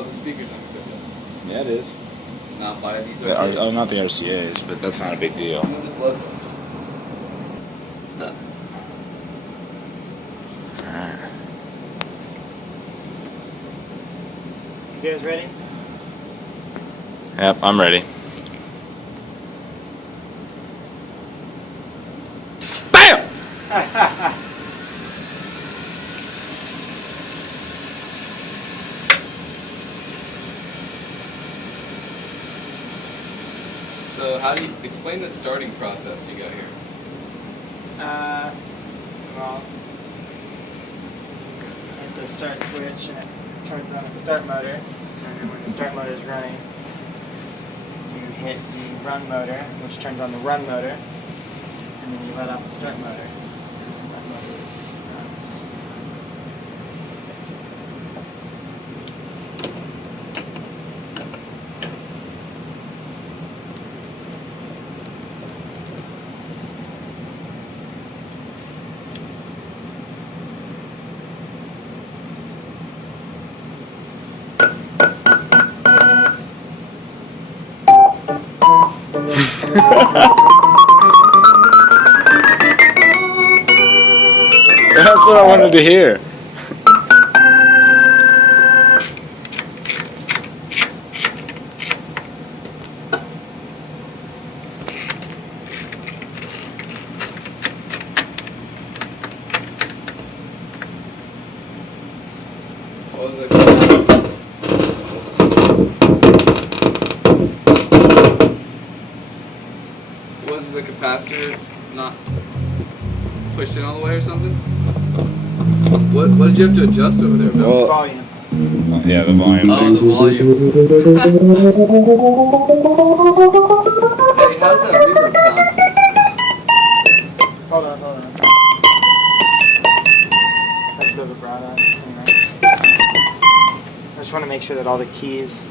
Oh, the speaker's not hooked up yet. Yeah, it is. Not by these RCAs? Oh, not the RCAs, but that's not a big deal. No, just listen. You guys ready? Yep, I'm ready. BAM! So how do you explain the starting process you got here? Well, hit the start switch and it turns on the start motor, and then when the start motor is running, you hit the run motor, which turns on the run motor, and then you let off the start motor. And the run motor runs. That's what I wanted to hear. What was the Was the capacitor not pushed in all the way or something? What did you have to adjust over there, Bill? Well, Volume. yeah, the volume Oh, thing. the volume. Hey, how's that reverb sound? Hold on. That's the vibrato. Anyway. I just want to make sure that all the keys.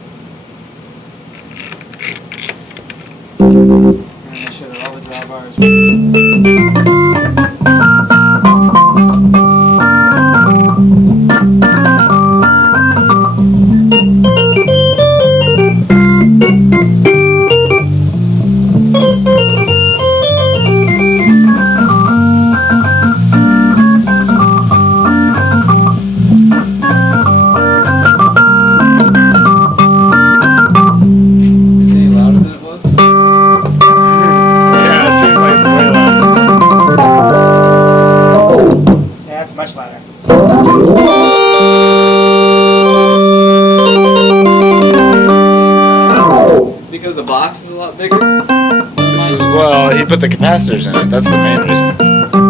Make sure that all the drawbars. Is it any louder than it was? Yeah, it seems like it's way louder. Yeah, it's much louder. Because the box is a lot bigger? Well, he put the capacitors in it. That's the main reason.